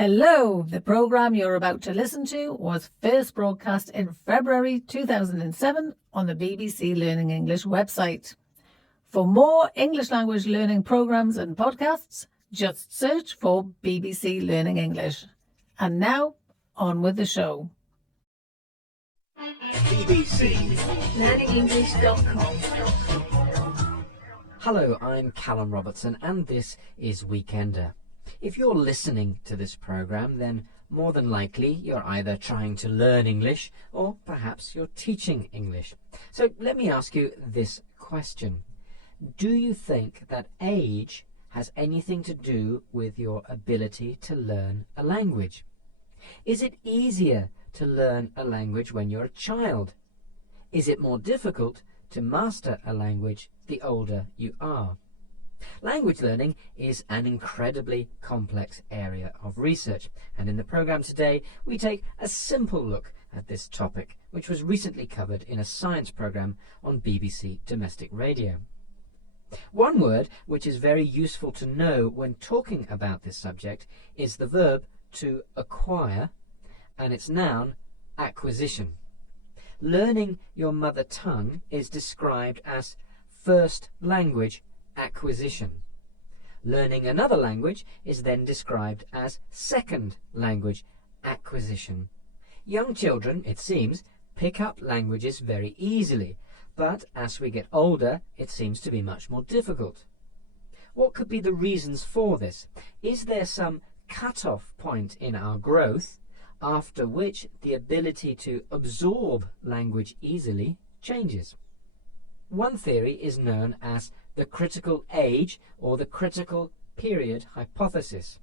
Hello, the programme you're about to listen to was first broadcast in February 2007 on the BBC Learning English website. For more English language learning programmes and podcasts, just search for BBC Learning English. And now, on with the show. bbclearningenglish.com. Hello, I'm Callum Robertson and this is Weekender. If you're listening to this programme, then more than likely you're either trying to learn English or perhaps you're teaching English. So let me ask you this question. Do you think that age has anything to do with your ability to learn a language? Is it easier to learn a language when you're a child? Is it more difficult to master a language the older you are? Language learning is an incredibly complex area of research, and in the programme today we take a simple look at this topic, which was recently covered in a science programme on BBC Domestic Radio. One word which is very useful to know when talking about this subject is the verb to acquire, and its noun acquisition. Learning your mother tongue is described as first language acquisition. Learning another language is then described as second language acquisition. Young children, it seems, pick up languages very easily, but as we get older, it seems to be much more difficult. What could be the reasons for this? Is there some cut-off point in our growth after which the ability to absorb language easily changes? One theory is known as the critical age or the critical period hypothesis.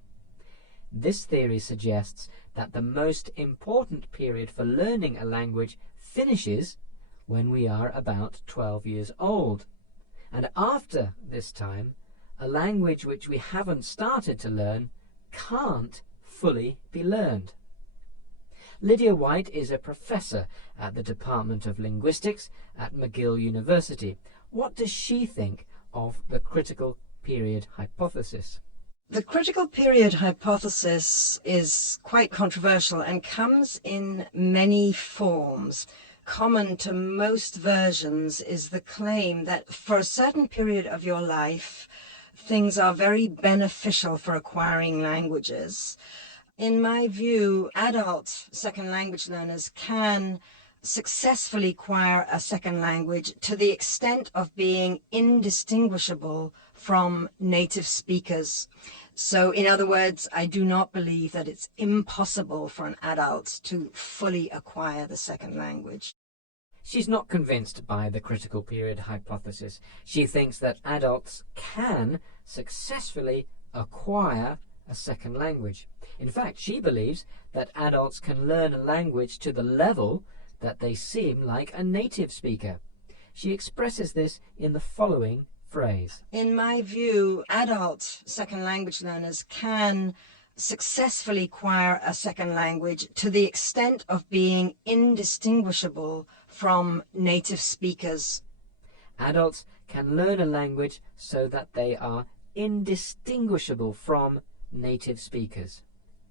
This theory suggests that the most important period for learning a language finishes when we are about 12 years old, and after this time, a language which we haven't started to learn can't fully be learned. Lydia White is a professor at the Department of Linguistics at McGill University. What does she think of the critical period hypothesis? The critical period hypothesis is quite controversial and comes in many forms. Common to most versions is the claim that for a certain period of your life, things are very beneficial for acquiring languages. In my view, adult second language learners can successfully acquire a second language to the extent of being indistinguishable from native speakers. So, in other words, I do not believe that it's impossible for an adult to fully acquire the second language. She's not convinced by the critical period hypothesis. She thinks that adults can successfully acquire a second language. In fact, she believes that adults can learn a language to the level that they seem like a native speaker. She expresses this in the following phrase. In my view, adult second language learners can successfully acquire a second language to the extent of being indistinguishable from native speakers. Adults can learn a language so that they are indistinguishable from native speakers.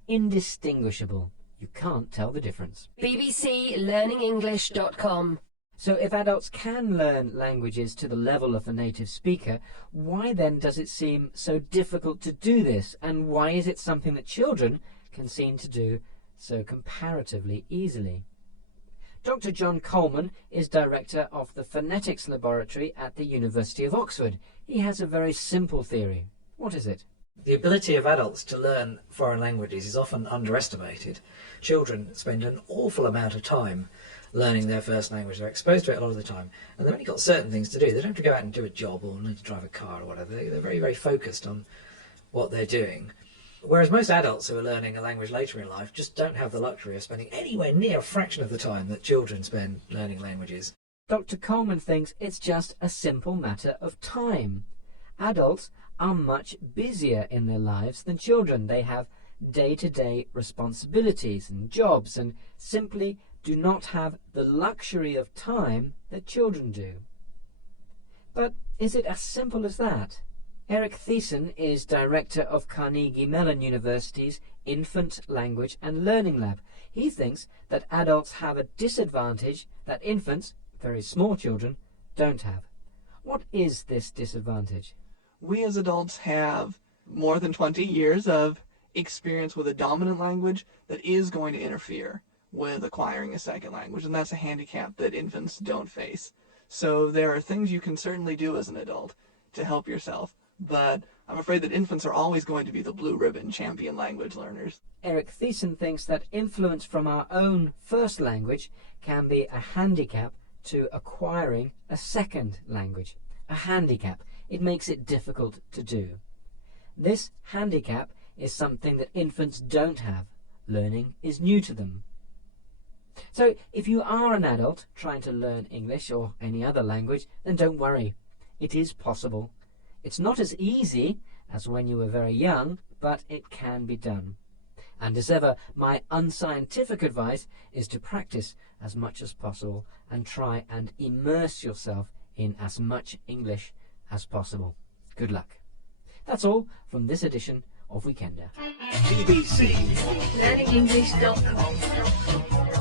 Indistinguishable. You can't tell the difference. bbclearningenglish.com. So if adults can learn languages to the level of a native speaker, why then does it seem so difficult to do this? And why is it something that children can seem to do so comparatively easily? Dr. John Coleman is director of the Phonetics Laboratory at the University of Oxford. He has a very simple theory. What is it? The ability of adults to learn foreign languages is often underestimated. Children spend an awful amount of time learning their first language. They're exposed to it a lot of the time, and they've only got certain things to do. They don't have to go out and do a job or need to drive a car or whatever. They're very, very focused on what they're doing. Whereas most adults who are learning a language later in life just don't have the luxury of spending anywhere near a fraction of the time that children spend learning languages. Dr. Coleman thinks it's just a simple matter of time. Adults are much busier in their lives than children. They have day-to-day responsibilities and jobs and simply do not have the luxury of time that children do. But is it as simple as that? Eric Thiessen is director of Carnegie Mellon University's Infant Language and Learning Lab. He thinks that adults have a disadvantage that infants, very small children, don't have. What is this disadvantage? We as adults have more than 20 years of experience with a dominant language that is going to interfere with acquiring a second language, and that's a handicap that infants don't face. So there are things you can certainly do as an adult to help yourself, but I'm afraid that infants are always going to be the blue ribbon champion language learners. Eric Thiessen thinks that influence from our own first language can be a handicap to acquiring a second language. A handicap. It makes it difficult to do. This handicap is something that infants don't have. Learning is new to them. So if you are an adult trying to learn English or any other language, then don't worry. It is possible. It's not as easy as when you were very young, but it can be done. And as ever, my unscientific advice is to practice as much as possible and try and immerse yourself in as much English as possible. Good luck. That's all from this edition of Weekender. BBC. LearningEnglish.com